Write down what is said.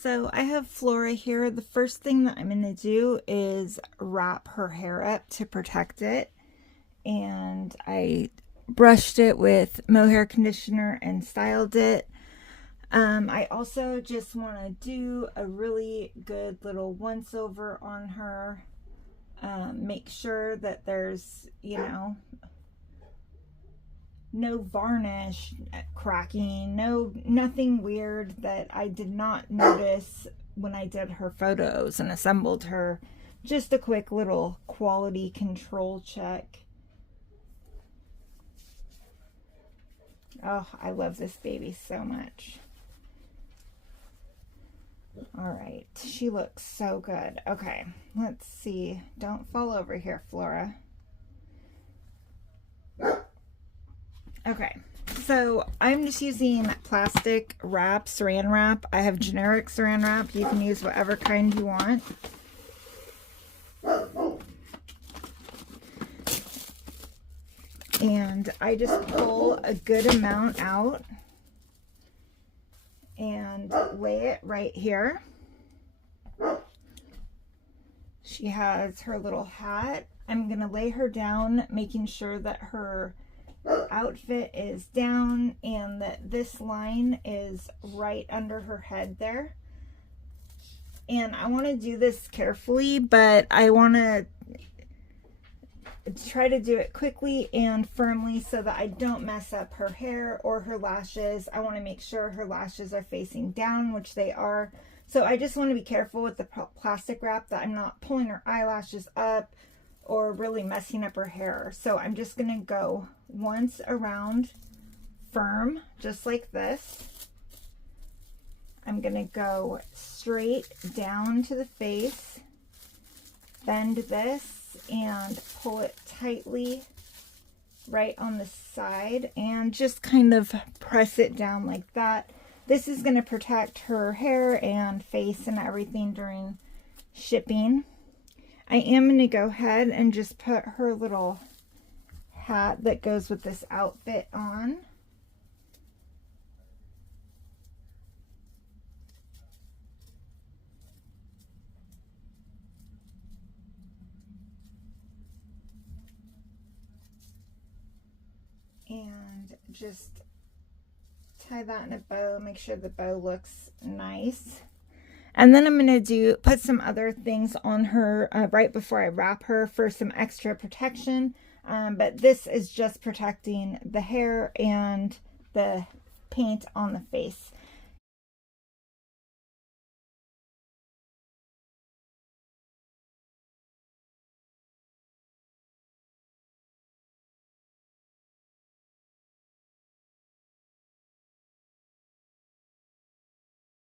So I have Flora here. The first thing that I'm going to do is wrap her hair up to protect it. And I brushed it with mohair conditioner and styled it. I also just want to do a really good little once over on her. Make sure that there's, no varnish cracking, nothing weird that I did not notice when I did her photos and assembled her. Just a quick little quality control check. Oh, I love this baby so much. All right, she looks so good. Okay, let's see. Don't fall over here, Flora. Okay, so I'm just using plastic wrap, saran wrap. I have generic saran wrap. You can use whatever kind you want. And I just pull a good amount out and lay it right here. She has her little hat. I'm going to lay her down, making sure that her outfit is down and that this line is right under her head there. And I want to do this carefully, but I want to try to do it quickly and firmly so that I don't mess up her hair or her lashes. I want to make sure her lashes are facing down, which they are. So I just want to be careful with the plastic wrap that I'm not pulling her eyelashes up or really messing up her hair. So I'm just going to go once around firm, just like this. I'm going to go straight down to the face, bend this, and pull it tightly right on the side and just kind of press it down like that. This is going to protect her hair and face and everything during shipping. I am going to go ahead and just put her little hat that goes with this outfit on. And just tie that in a bow, make sure the bow looks nice. And then I'm going to put some other things on her right before I wrap her for some extra protection. But this is just protecting the hair and the paint on the face.